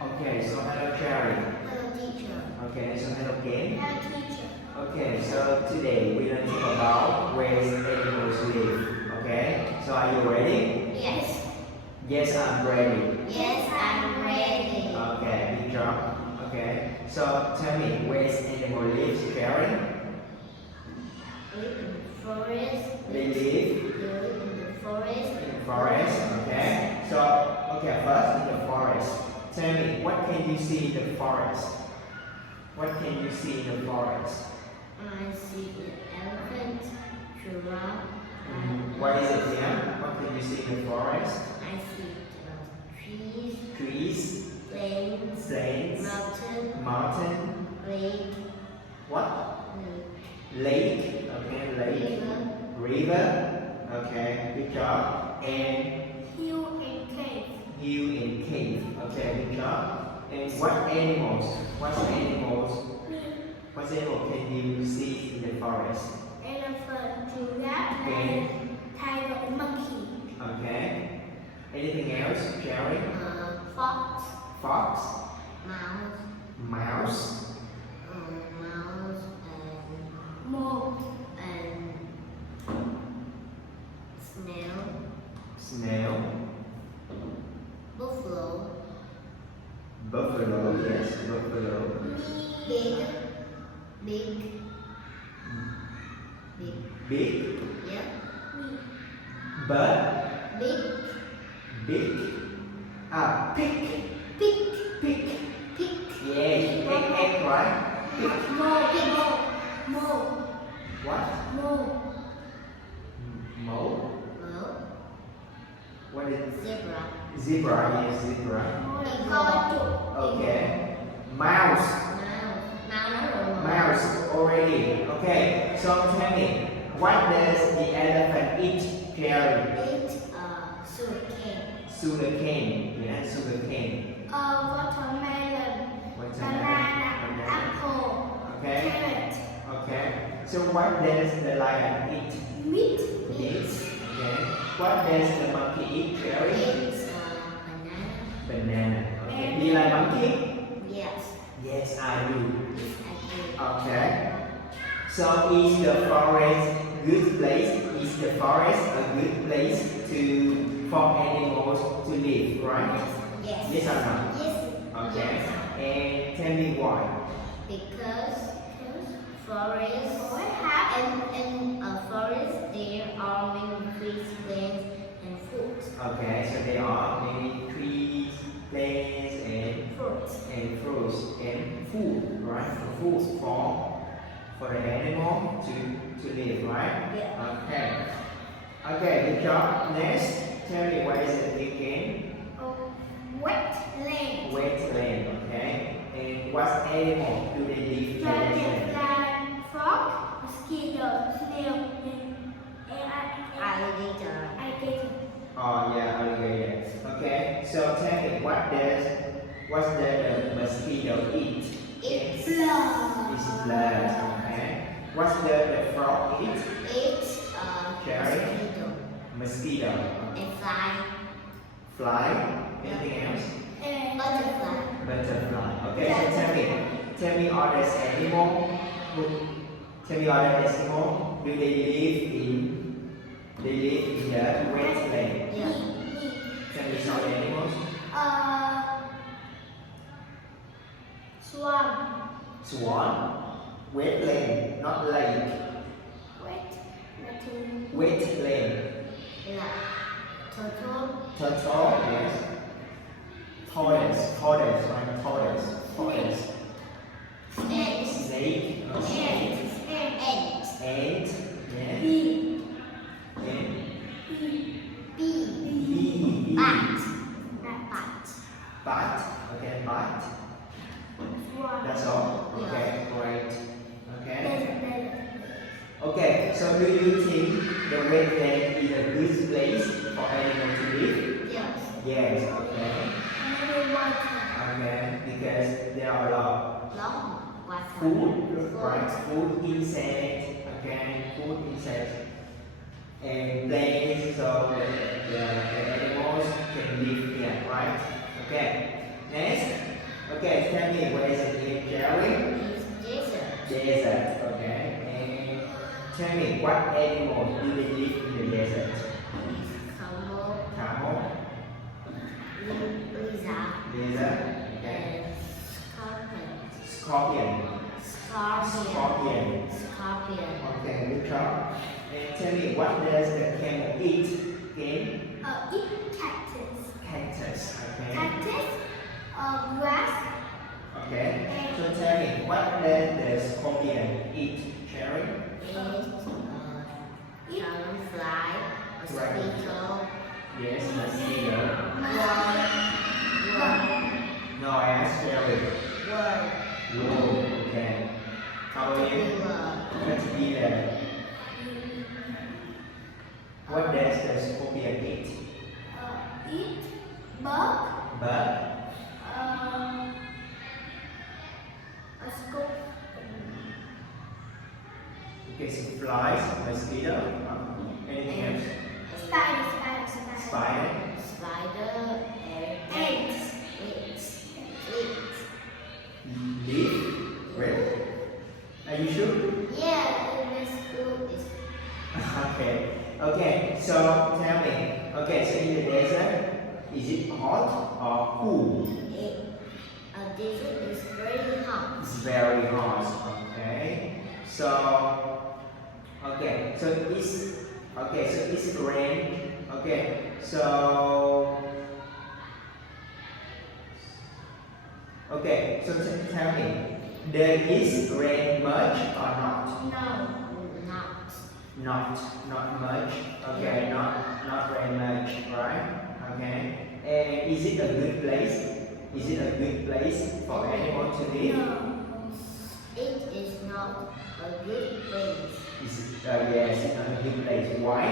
Okay, so hello Cherry. Hello teacher. Okay, so hello Ken. Hello teacher. Okay, so today we're learning about ways animals live. Okay, so are you ready? Yes. Yes, I'm ready. Yes, I'm ready. Okay, good job. Okay, so tell me, where's animal lives, Cherry? Live in the forest. They live Live in the forest. in the forest. Okay, so okay, first in the forest. Tell me, what can you see in the forest? What can you see in the forest? I see an elephant, giraffe, What is it here? What can you see in the forest? I see trees, Trees, plains, plains, mountain, lake, what? Lake, okay, lake, river, okay, good job, and hill and cave. hill and cave, okay, good job. And what animals? What animal can you see in the forest? Elephant, giraffe, Okay. tiger, and monkey. Okay. Anything else, Cherry? Fox, Fox, mouse, mouse, mouse, and mole, and snail, snail, buffalo, buffalo, yes, buffalo, big, big, big, yeah, bird, big, big, pig, pig, pig, pig, yeah, egg, right? Pig, mole, what? mole, Mole? What is zebra, zebra? Yes, zebra. Okay. Mouse. Mouse already. Okay. So tell me, what does the elephant eat, Cherry? Sugarcane. Yeah, sugarcane. Watermelon, banana, apple, Okay. carrot, Okay. So what does the lion eat? meat, Meat. Okay. What does the monkey eat, Cherry? banana. Banana. Okay. Do you like monkey? Yes, Yes, I do. I Okay. So is the forest good place? Is the forest a good place for animals to live, right? do. Yes. Yes or no? Yes. Okay. And tell me why. Because forest and in a forest there are many trees, plants, and fruits. Okay, so there are many trees, plants, Fruits. and fruits and food, right? Food for the animal to live, right? Yeah. Okay. Okay, good job. Next, tell me what is it again? Wetland. Wetland, okay. And what animal do they live in the wetland? Dragonfly, frog, mosquito, snail, and alligator. Oh yeah, alligator. Okay, so tell me what does the mosquito eat? It's blood. It's blood, okay. What's the frog eat? It's Cherry? mosquito. Mosquito. And fly. Fly? Anything else? And butterfly. Butterfly. Okay, so tell me other animal. Tell me other animal. Do they live in the wetland? Yeah. Tell me some animals. Swan. Swan. Wetland, not lake. Wetland. Yeah. Turtle. Turtle, yes. Tortoise, right? Tortoise. Snake. Snake, okay. Ant. Ant, yeah. Bee. And Bee. bee. Bat. Bat, okay, bat. Swan. That's all? Yeah. Okay, great. Okay. Bell. Okay, so do you think the wetland is a good place for animals to live? Yes. Yes, okay. Another water. Okay, because there are a lot Long water. food, right? Food, insect, okay, food, insect, and plants, so the animals can live here, right? Okay. Next. Okay, tell me what is it in Jerry? It's desert. Desert. Okay. And tell me what animal do they live in the desert? It's camel. Camel. Lizard. Lizard. Okay. And Scorpion. scorpion. Scorpion. Okay, good job. And tell me what does the camel eat? Again? Eat cactus. Cactus. Okay. Cactus. Grass. Okay. So tell me what does the scorpion eat? Cherry? Dragonfly. Mosquito. Yes, mosquito. Worm. No, I asked Cherry. Worm. Whoa. Okay. How about you? Caterpillar. What does the scorpion eat? Eat bug. Bug. A scoop. Okay, so flies, mosquito. Anything else? Spider. Spider. Ants. Ants. Leaf. Really? Are you sure? Yeah, in the school is. Okay. Okay. So tell me. Okay. So in the desert, is it hot or cool? A desert is very hot. It's very hot. Okay. So. Okay. So it's. Okay. So it's rain. Okay. So. Okay. So tell me. There is rain much or not? No, not. Not much. Okay, not very much, right? Okay. And is it a good place? Is it a good place for anyone to live? No, it is not a good place. Yes, it's not a good place. Why?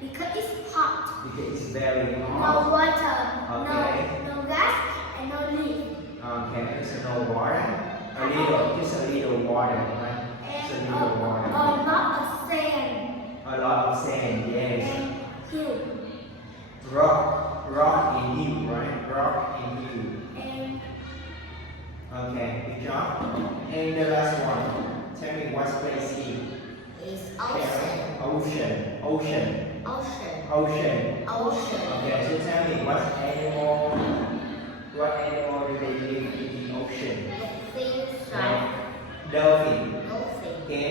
Because it's hot. Because it's very No hot. water. Okay. No gas and no leaf. Okay, so no water. Just a little water, right? Just a And little water. not a sand. A lot of sand, yes. And hill. Rock and hill, right? Rock and hill. And Okay, good job. And the last one. Tell me what's place here? is ocean. Ocean. Ocean. Ocean. Ocean. Ocean. Okay, so tell me what animal do they live in the ocean? Fish, shark, Dolphin. dolphin, Okay.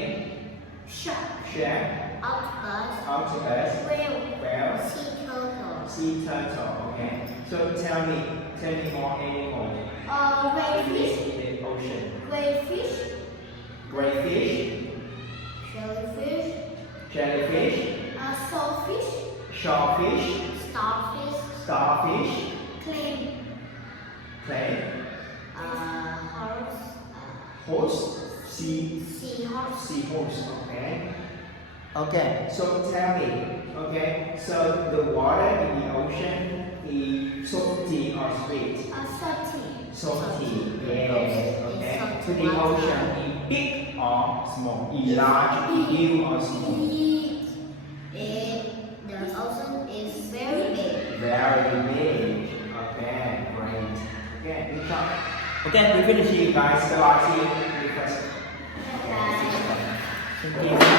shark, Shark. octopus, Octopus. whale, Whale. sea turtle, Sea turtle. Okay. So tell me more animals crayfish, in the ocean. crayfish, Crayfish. jellyfish, Jellyfish. swordfish, Shellfish. starfish, Starfish. clam, Clay. horse, Horse. seahorse, Seahorse. Okay. Okay. So tell me. Okay. So the water in the ocean is salty or sweet? salty, Salty. Yes. Okay. Salty So the water. ocean is big or small? Is large, big or small? The ocean is very big. Very big. Okay. Great. Okay. Good job. Okay. We finish here, guys. Bye. See you in the first. Bye. Thank you.